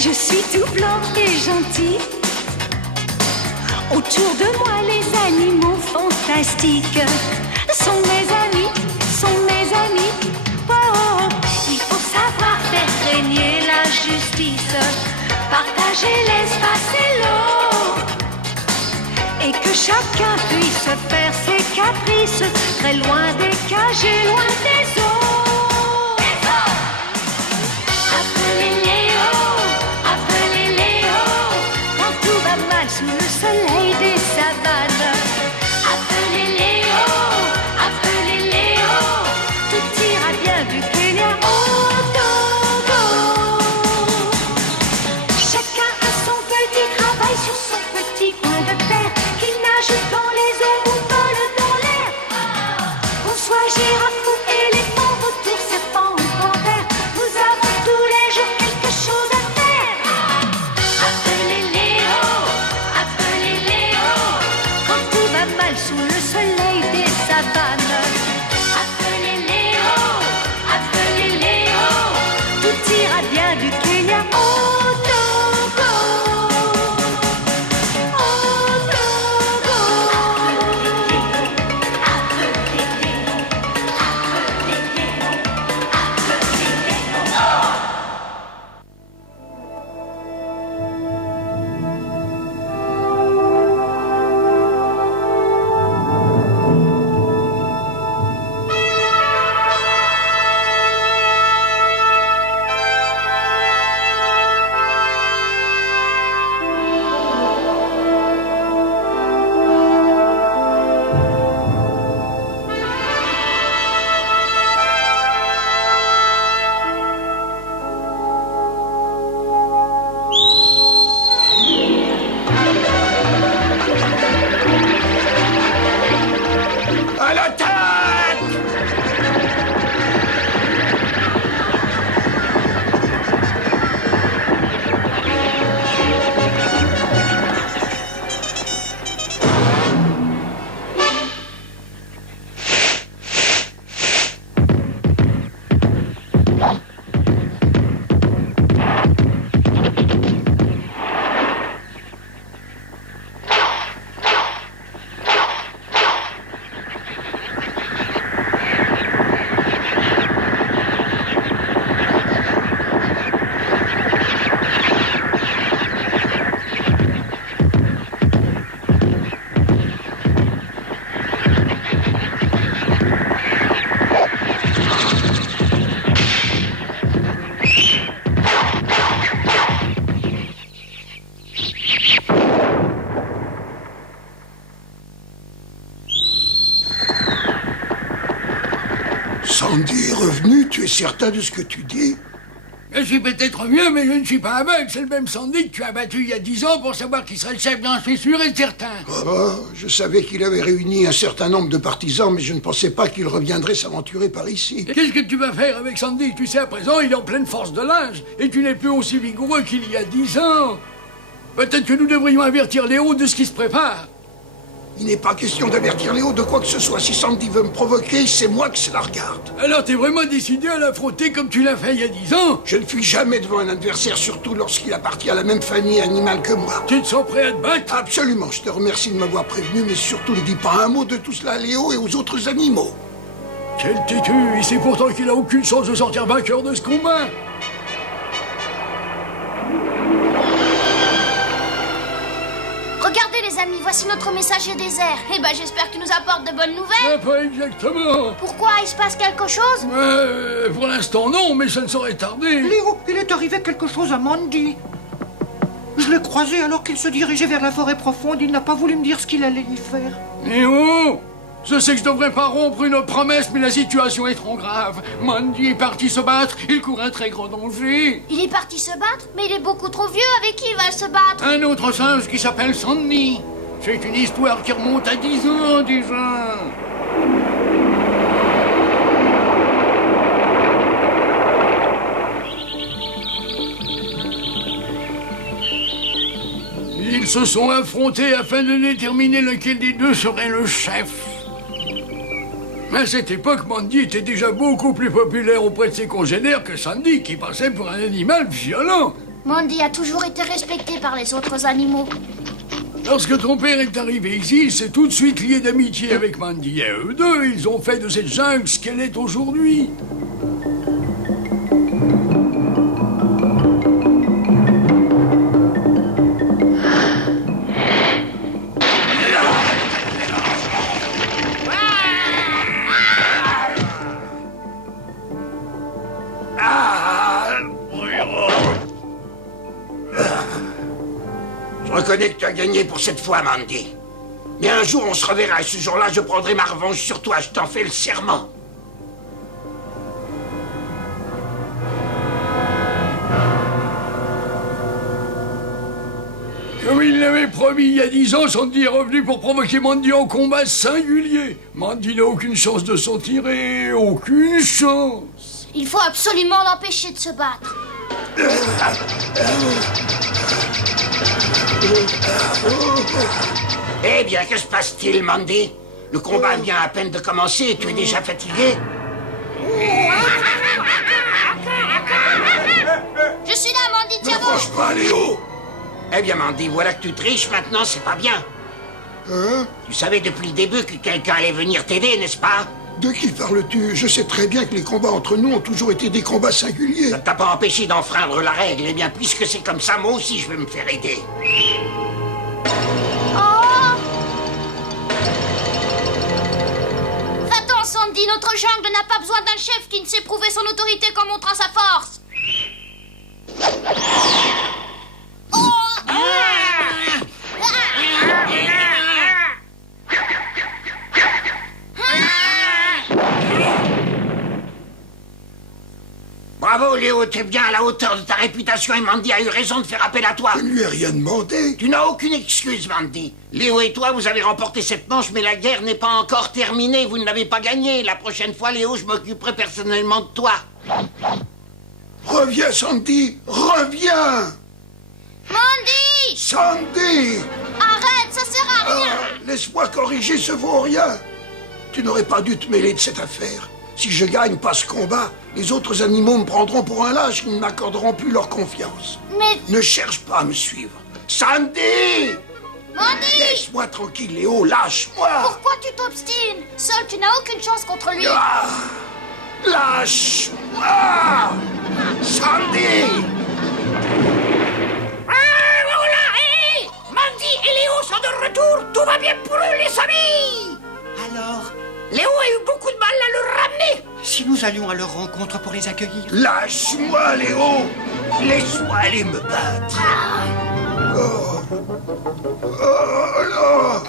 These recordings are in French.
Je suis tout blanc et gentil. Autour de moi, les animaux fantastiques sont mes amis, sont mes amis. Oh, oh. Il faut savoir faire régner la justice, partager l'espace et l'eau, et que chacun puisse faire ses caprices, très loin des cages et loin des eaux. Sous le soleil des savanes, appelez Léo, tout ira bien du Kenya au Togo. Chacun a son petit travail sur son petit coin de terre, qu'il nage dans les eaux ou vole dans l'air. Qu'on soit girafe ou éléphant, vautour, serpent ou panthère, nous avons tous les jours quelque chose à faire. Appelez Léo, quand tout va mal sous le soleil des savanes. Appelez Léo, tout ira bien du Kenya au Togo. Au Togo. Appelez Léo. À l'attaque! Sandy est revenu, tu es certain de ce que tu dis? Je suis peut-être vieux, mais je ne suis pas aveugle. C'est le même Sandy que tu as battu il y a 10 ans pour savoir qui serait le chef, j'en suis sûr et certain. Oh, je savais qu'il avait réuni un certain nombre de partisans, mais je ne pensais pas qu'il reviendrait s'aventurer par ici. Et qu'est-ce que tu vas faire avec Sandy? Tu sais, à présent, il est en pleine force de l'âge, et tu n'es plus aussi vigoureux qu'il y a 10 ans. Peut-être que nous devrions avertir Léo de ce qui se prépare. Il n'est pas question d'avertir Léo de quoi que ce soit. Si Sandy veut me provoquer, c'est moi qui se la regarde. Alors t'es vraiment décidé à l'affronter comme tu l'as fait il y a 10 ans? Je ne fuis jamais devant un adversaire, surtout lorsqu'il appartient à la même famille animale que moi. Tu te sens prêt à te battre? Absolument, je te remercie de m'avoir prévenu, mais surtout ne dis pas un mot de tout cela à Léo et aux autres animaux. Quel têtu! Il sait pourtant qu'il a aucune chance de sortir vainqueur de ce combat. Regardez les amis, voici notre messager des airs. Eh ben j'espère qu'il nous apporte de bonnes nouvelles. Pas exactement. Pourquoi? Il se passe quelque chose? Pour l'instant non, mais ça ne saurait tarder. Léo, il est arrivé quelque chose à Mandy. Je l'ai croisé alors qu'il se dirigeait vers la forêt profonde. Il n'a pas voulu me dire ce qu'il allait y faire. Et oh! Je sais que je devrais pas rompre une promesse, mais la situation est trop grave. Mandy est parti se battre, il court un très grand danger. Il est parti se battre? Mais il est beaucoup trop vieux, avec qui il va se battre? Un autre singe qui s'appelle Sandy. C'est une histoire qui remonte à 10 ans déjà. Ils se sont affrontés afin de déterminer lequel des deux serait le chef. À cette époque, Mandy était déjà beaucoup plus populaire auprès de ses congénères que Sandy, qui passait pour un animal violent. Mandy a toujours été respectée par les autres animaux. Lorsque ton père est arrivé ici, il s'est tout de suite lié d'amitié avec Mandy. Et eux deux, ils ont fait de cette jungle ce qu'elle est aujourd'hui. Je reconnais que tu as gagné pour cette fois, Mandy. Mais un jour, on se reverra, et ce jour-là, je prendrai ma revanche sur toi, je t'en fais le serment. Comme il l'avait promis il y a 10 ans, Sandy est revenu pour provoquer Mandy en combat singulier. Mandy n'a aucune chance de s'en tirer, aucune chance. Il faut absolument l'empêcher de se battre. Eh bien, que se passe-t-il, Mandy? Le combat vient à peine de commencer et tu es déjà fatigué? Je suis là, Mandy, Ne tiens penche pas, Léo! Eh bien, Mandy, voilà que tu triches maintenant, c'est pas bien. Hein? Tu savais depuis le début que quelqu'un allait venir t'aider, n'est-ce pas? De qui parles-tu? Je sais très bien que les combats entre nous ont toujours été des combats singuliers. Ça ne t'a pas empêché d'enfreindre la règle. Eh bien, puisque c'est comme ça, moi aussi, je vais me faire aider. Va-t'en, Sandy, notre jungle n'a pas besoin d'un chef qui ne sait prouver son autorité qu'en montrant sa force. Bravo, Léo, tu es bien à la hauteur de ta réputation et Mandy a eu raison de faire appel à toi. Je ne lui ai rien demandé. Tu n'as aucune excuse, Mandy. Léo et toi, vous avez remporté cette manche, mais la guerre n'est pas encore terminée. Vous ne l'avez pas gagnée. La prochaine fois, Léo, je m'occuperai personnellement de toi. Reviens, Sandy, reviens! Mandy! Sandy! Arrête, ça sert à rien. Laisse-moi corriger ce vaurien. Tu n'aurais pas dû te mêler de cette affaire. Si je gagne pas ce combat, les autres animaux me prendront pour un lâche, ils ne m'accorderont plus leur confiance. Mais... Ne cherche pas à me suivre. Sandy! Mandy! Laisse-moi tranquille, Léo, lâche-moi! Pourquoi tu t'obstines? Seul, tu n'as aucune chance contre lui. Ah! Lâche-moi! Sandy! Mandy et Léo sont de retour. Tout va bien pour eux, les amis. Alors, Léo a eu beaucoup de mal à le ramener. Si nous allions à leur rencontre pour les accueillir. Lâche-moi, Léo! Laisse-moi aller me battre! Oh. Oh là!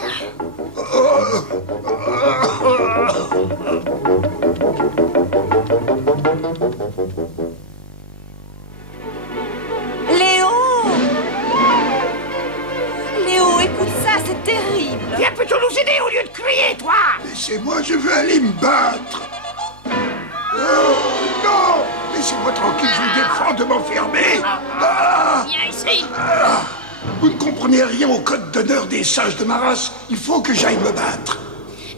Léo! Léo, écoute ça, c'est terrible! Viens plutôt nous aider au lieu de crier, toi. Laissez-moi, je veux aller me battre! Oh, non! Laissez-moi tranquille, je vous défends de m'enfermer! Ah! Viens ici. Vous ne comprenez rien au code d'honneur des sages de ma race. Il faut que j'aille me battre.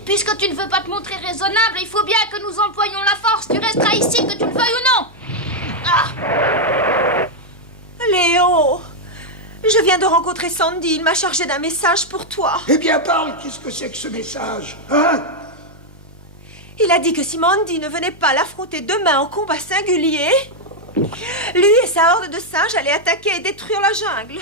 Puisque tu ne veux pas te montrer raisonnable, il faut bien que nous employions la force. Tu resteras ici, que tu le veuilles ou non. Léo! Je viens de rencontrer Sandy, il m'a chargé d'un message pour toi. Eh bien, parle, qu'est-ce que c'est que ce message? Hein? Il a dit que si Mandy ne venait pas l'affronter demain en combat singulier, lui et sa horde de singes allaient attaquer et détruire la jungle.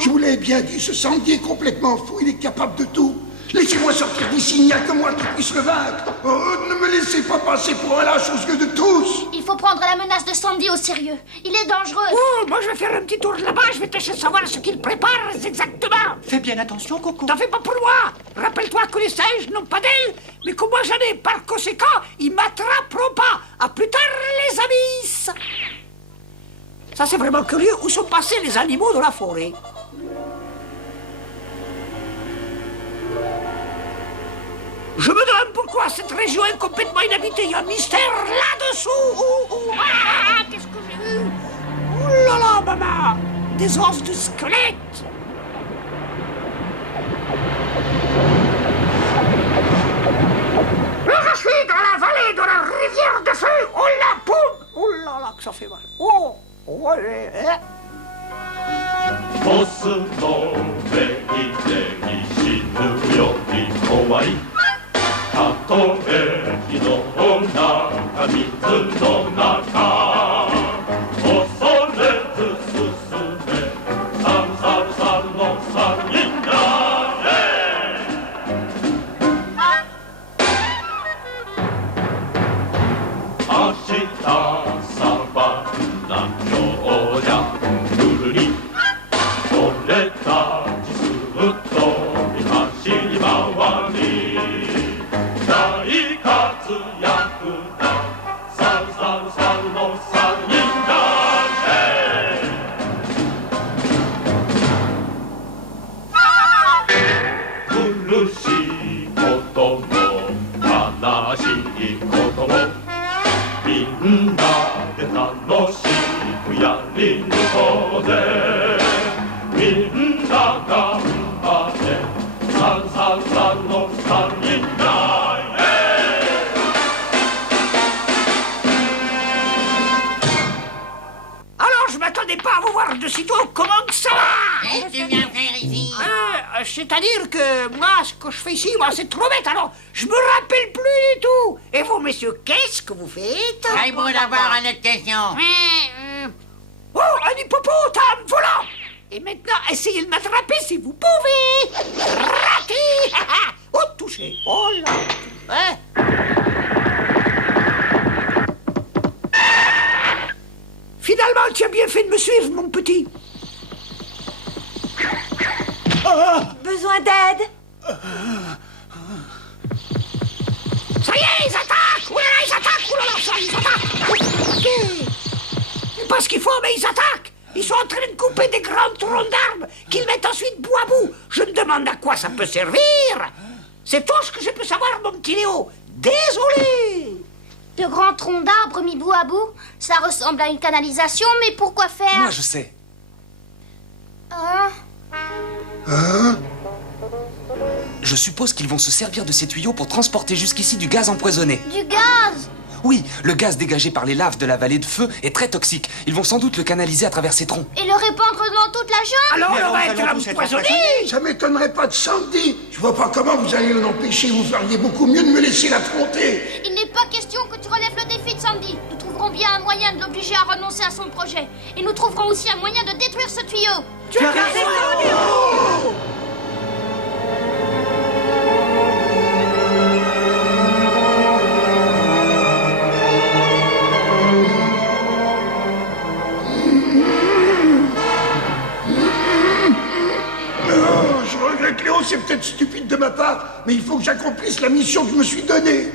Je vous l'ai bien dit, ce Sandy est complètement fou, il est capable de tout. Laissez-moi sortir d'ici, il n'y a que moi qui puisse le vaincre. Oh, ne me laissez pas passer pour un lâche aux yeux de tous. Il faut prendre la menace de Sandy au sérieux. Il est dangereux. Oh, moi je vais faire un petit tour là-bas, je vais tâcher de savoir ce qu'il prépare exactement. Fais bien attention, Coco. T'en fais pas pour moi. Rappelle-toi que les singes n'ont pas d'ailes, mais que moi j'en ai. Par conséquent, ils m'attraperont pas. À plus tard, les amis. Ça, c'est vraiment curieux. Où sont passés les animaux de la forêt? Je me demande pourquoi cette région est complètement inhabitée. Il y a un mystère là-dessous. Ah, qu'est-ce que j'ai vu? Oh là là, maman! Des os de squelettes. Je suis dans la vallée de la rivière de feu. Oh la poule! Oh là là, que ça fait mal. Oh, ouais. オスの上に死ぬより怖いたとえ火の中水の中恐れず進めサルサルサルの三人だ明日砂漠な今日じゃルルリ俺たちすっと見走り回り大活躍だサルサルサルの三人だ苦しいことも悲しいこともみんなで楽しくやり抜こうぜみんな頑張ってサルサルサルの三人だAlors, je m'attendais pas à vous voir de sitôt. Comment que ça va Qu'est-ce que tu viens faire ici? C'est-à-dire que moi, ce que je fais ici, moi, c'est trop bête. Alors, je me rappelle plus du tout. Et vous, messieurs, qu'est-ce que vous faites C'est bon d'avoir une autre question. Oh, un hippopotame volant. Et maintenant, essayez de m'attraper si vous pouvez. Raté. Oh, touché. Oh là. Hein? Finalement, tu as bien fait de me suivre, mon petit. Besoin d'aide? Ça y est, ils attaquent. Oulala, ils attaquent. Oulala, ça, ils attaquent. C'est pas ce qu'il faut, mais ils attaquent. Ils sont en train de couper des grands troncs d'arbres qu'ils mettent ensuite bout à bout. Je me demande à quoi ça peut servir. C'est tout ce que je peux savoir, mon petit Léo. Désolé. De grands troncs d'arbres mis bout à bout, ça ressemble à une canalisation, mais pourquoi faire? Moi, je sais. Hein? Je suppose qu'ils vont se servir de ces tuyaux pour transporter jusqu'ici du gaz empoisonné. Du gaz? Oui, le gaz dégagé par les laves de la vallée de feu est très toxique. Ils vont sans doute le canaliser à travers ces troncs. Et le répandre dans toute la jungle? Alors on va être empoisonné. Ça m'étonnerait pas de Sandy. Je vois pas comment vous allez l'empêcher. Vous feriez beaucoup mieux de me laisser l'affronter. Il n'est pas question que tu relèves le défi de Sandy. Nous trouverons bien un moyen de l'obliger à renoncer à son projet. Et nous trouverons aussi un moyen de détruire ce tuyau. Tu as raison, Léo. Je regrette, Léo, c'est peut-être stupide de ma part, mais il faut que j'accomplisse la mission que je me suis donnée.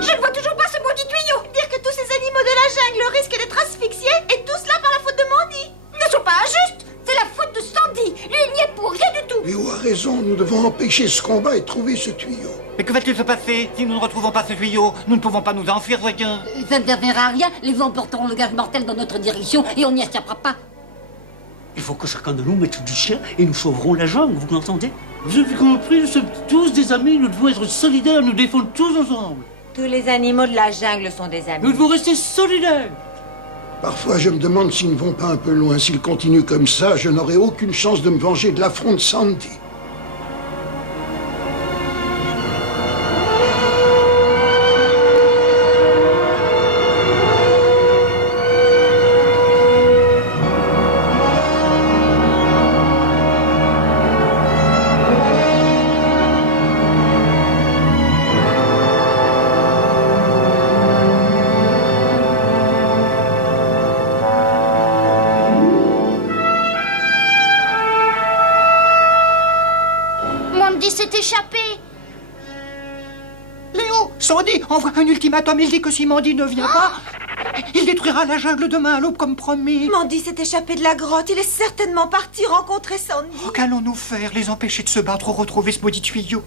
Je ne vois toujours pas ce maudit tuyau. Dire que tous ces animaux de la jungle risquent d'être asphyxiés et tout cela par la faute de Mandy. Ne sont pas injustes. C'est la faute de Sandy. Lui, il n'y est pour rien du tout. Léo a raison, nous devons empêcher ce combat et trouver ce tuyau. Mais que va-t-il se passer si nous ne retrouvons pas ce tuyau? Nous ne pouvons pas nous enfuir, voyons. Ça ne servira à rien. Les vents porteront le gaz mortel dans notre direction et on n'y échappera pas. Il faut que chacun de nous mette du sien et nous sauverons la jungle, vous l'entendez? Vous avez compris, nous sommes tous des amis, nous devons être solidaires, nous défendre tous ensemble. Tous les animaux de la jungle sont des amis. Nous devons rester solidaires. Parfois, je me demande s'ils ne vont pas un peu loin. S'ils continuent comme ça, je n'aurai aucune chance de me venger de l'affront de Sandy. Mandy s'est échappé. Léo, Sandy envoie un ultimatum. Il dit que si Mandy ne vient pas, il détruira la jungle demain à l'aube comme promis. Mandy s'est échappé de la grotte. Il est certainement parti rencontrer Sandy. Oh, qu'allons-nous faire? Les empêcher de se battre ou retrouver ce maudit tuyau?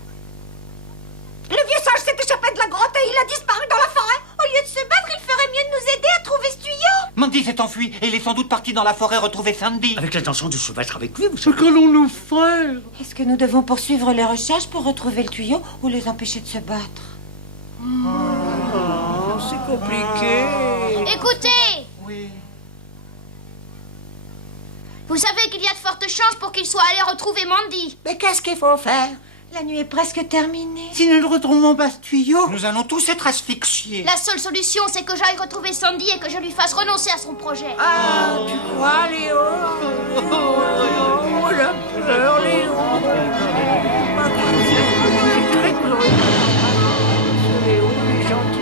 Le vieux sage s'est échappé de la grotte et il a disparu dans la forêt. Au lieu de se battre, il ferait mieux de nous aider à trouver ce tuyau. Mandy s'est enfui et il est sans doute parti dans la forêt retrouver Sandy. Avec l'intention de se battre avec lui, vous Ce savez. qu'allons-nous faire? Est-ce que nous devons poursuivre les recherches pour retrouver le tuyau ou les empêcher de se battre? C'est compliqué. Écoutez, oui. Vous savez qu'il y a de fortes chances pour qu'il soit allé retrouver Mandy. Mais qu'est-ce qu'il faut faire? La nuit est presque terminée. Si nous ne retrouvons pas ce tuyau, nous allons tous être asphyxiés. La seule solution, c'est que j'aille retrouver Sandy et que je lui fasse renoncer à son projet. Ah, tu crois, Léo? Oh, j'ai peur, Léo. Très curieux. Léo, il est gentil.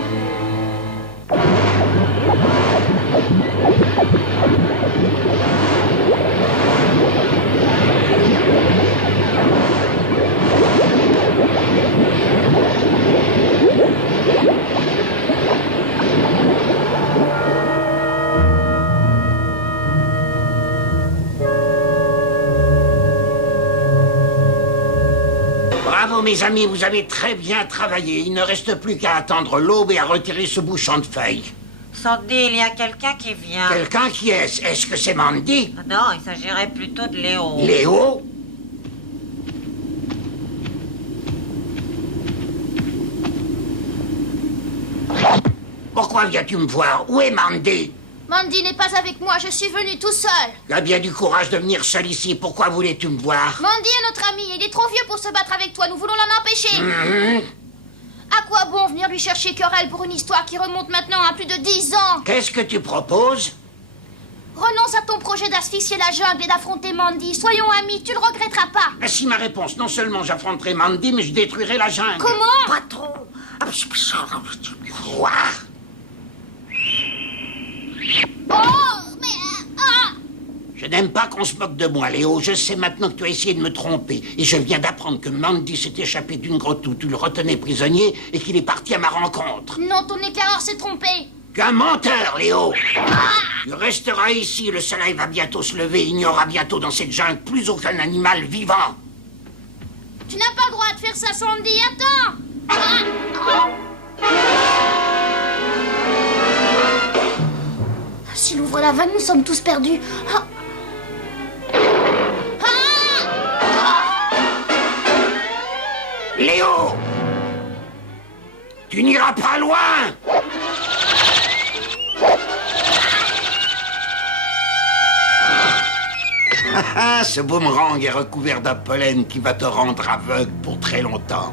Bravo mes amis, vous avez très bien travaillé. Il ne reste plus qu'à attendre l'aube et à retirer ce bouchon de feuilles. Sandy, il y a quelqu'un qui vient. Quelqu'un qui est-ce? Est-ce que c'est Mandy? Non, il s'agirait plutôt de Léo. Léo? Pourquoi viens-tu me voir? Où est Mandy? Mandy n'est pas avec moi, je suis venu tout seul. Tu as bien du courage de venir seul ici. Pourquoi voulais-tu me voir? Mandy est notre ami, il est trop vieux pour se battre avec toi, nous voulons l'en empêcher. À quoi bon venir lui chercher querelle pour une histoire qui remonte maintenant à plus de 10 ans? Qu'est-ce que tu proposes? Renonce à ton projet d'asphyxier la jungle et d'affronter Mandy. Soyons amis, tu le regretteras pas. Voici ma réponse. Non seulement j'affronterai Mandy, mais je détruirai la jungle. Comment? Pas trop. Quoi? Oh, mais... Je n'aime pas qu'on se moque de moi, Léo. Je sais maintenant que tu as essayé de me tromper. Et je viens d'apprendre que Mandy s'est échappé d'une grotte où tu le retenais prisonnier et qu'il est parti à ma rencontre. Non, ton éclaireur s'est trompé. Tu es un menteur, Léo. Tu resteras ici. Le soleil va bientôt se lever. Il n'y aura bientôt dans cette jungle plus aucun animal vivant. Tu n'as pas le droit de faire ça, Sandy. Attends. S'il ouvre la vanne, nous sommes tous perdus. Léo! Tu n'iras pas loin! Ce boomerang est recouvert d'un pollen qui va te rendre aveugle pour très longtemps.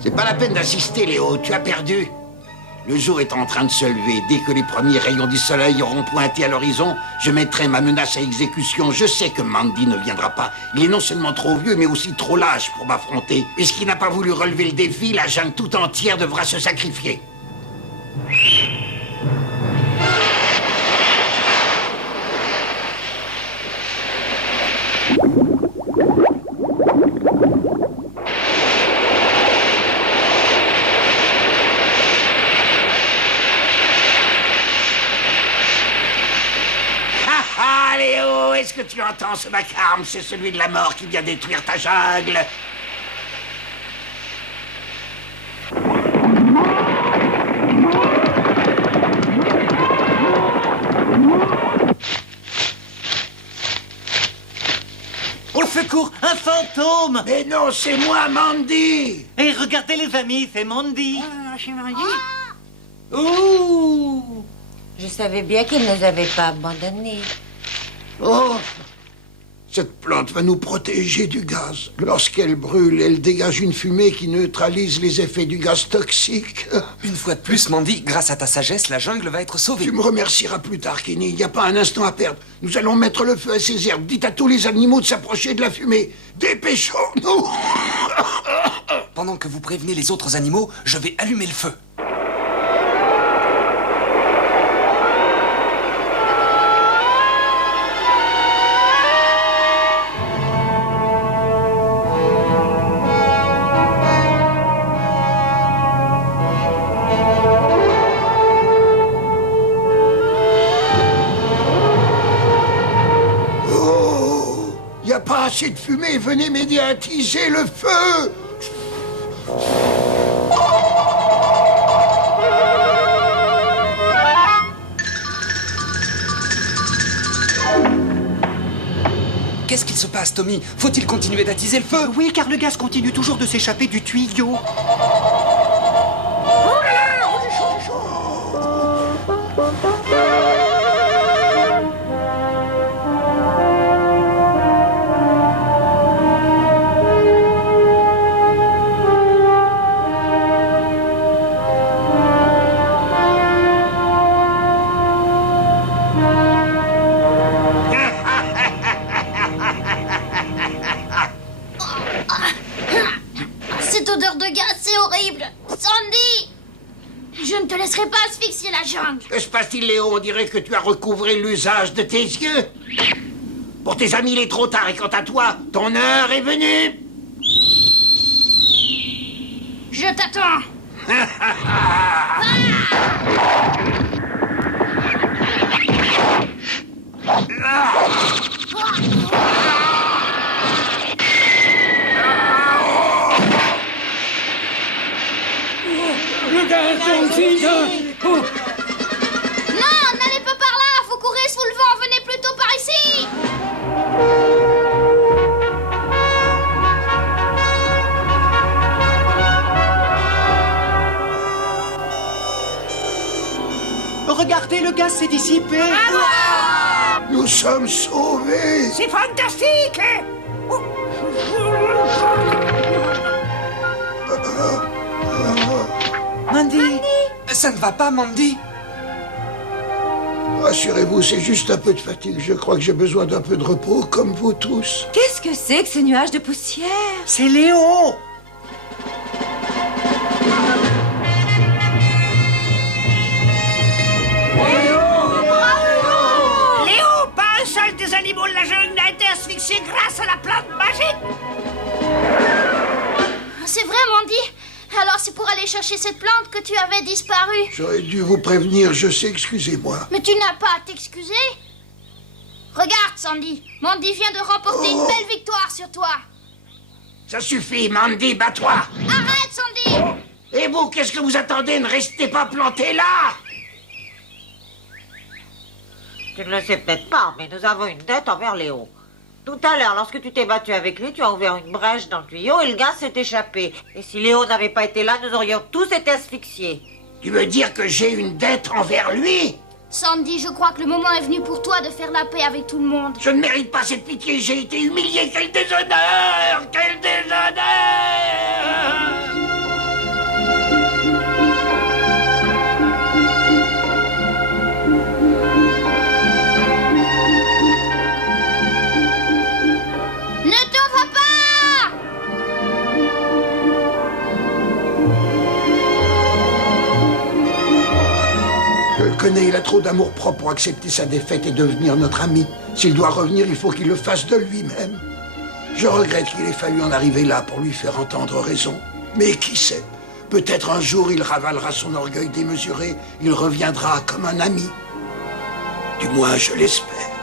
C'est pas la peine d'assister, Léo, tu as perdu. Le jour est en train de se lever. Dès que les premiers rayons du soleil auront pointé à l'horizon, je mettrai ma menace à exécution. Je sais que Mandy ne viendra pas. Il est non seulement trop vieux, mais aussi trop lâche pour m'affronter. Puisqu'il n'a pas voulu relever le défi, la jungle tout entière devra se sacrifier. Léo, est-ce que tu entends ce vacarme? C'est celui de la mort qui vient détruire ta jungle. Au secours, un fantôme! Mais non, c'est moi, Mandy! Et regardez les amis, c'est Mandy! Ah, c'est Mandy? Ouh! Je savais bien qu'il ne nous avait pas abandonnés. Oh! Cette plante va nous protéger du gaz. Lorsqu'elle brûle, elle dégage une fumée qui neutralise les effets du gaz toxique. Une fois de plus, Mandy, grâce à ta sagesse, la jungle va être sauvée. Tu me remercieras plus tard, Kenny. Il n'y a pas un instant à perdre. Nous allons mettre le feu à ces herbes. Dites à tous les animaux de s'approcher de la fumée. Dépêchons-nous! Pendant que vous prévenez les autres animaux, je vais allumer le feu. Pas assez de fumée, venez m'aider à attiser le feu. Qu'est-ce qu'il se passe, Tommy? Faut-il continuer d'attiser le feu? Oui, car le gaz continue toujours de s'échapper du tuyau. Cette odeur de gaz, c'est horrible. Sandy! Je ne te laisserai pas asphyxier la jungle. Que se passe-t-il, Léo? On dirait que tu as recouvré l'usage de tes yeux. Pour tes amis, il est trop tard. Et quant à toi, ton heure est venue. Je t'attends. Le gaz toxique. Oh. Non, n'allez pas par là. Faut courir sous le vent. Venez plutôt par ici. Regardez, le gaz s'est dissipé. Nous sommes sauvés. C'est fantastique. Mandy! Ça ne va pas, Mandy? Rassurez-vous, c'est juste un peu de fatigue. Je crois que j'ai besoin d'un peu de repos, comme vous tous. Qu'est-ce que c'est que ce nuage de poussière? C'est Léo. Léo, pas un seul des animaux de la jungle n'a été asphyxié grâce à la plante magique. C'est vrai, Mandy. Alors c'est pour aller chercher cette plante que tu avais disparu. J'aurais dû vous prévenir, je sais, excusez-moi. Mais tu n'as pas à t'excuser. Regarde, Sandy. Mandy vient de remporter une belle victoire sur toi. Ça suffit, Mandy, bats-toi. Arrête, Sandy. Et vous, qu'est-ce que vous attendez? Ne restez pas plantés là. Tu ne le sais peut-être pas, mais nous avons une dette envers Léo. Tout à l'heure, lorsque tu t'es battu avec lui, tu as ouvert une brèche dans le tuyau et le gaz s'est échappé. Et si Léo n'avait pas été là, nous aurions tous été asphyxiés. Tu veux dire que j'ai une dette envers lui? Sandy, je crois que le moment est venu pour toi de faire la paix avec tout le monde. Je ne mérite pas cette pitié, j'ai été humilié. Quel déshonneur! Quel déshonneur! Ne t'en va pas! Je le connais, il a trop d'amour-propre pour accepter sa défaite et devenir notre ami. S'il doit revenir, il faut qu'il le fasse de lui-même. Je regrette qu'il ait fallu en arriver là pour lui faire entendre raison. Mais qui sait? Peut-être un jour il ravalera son orgueil démesuré, il reviendra comme un ami. Du moins, je l'espère.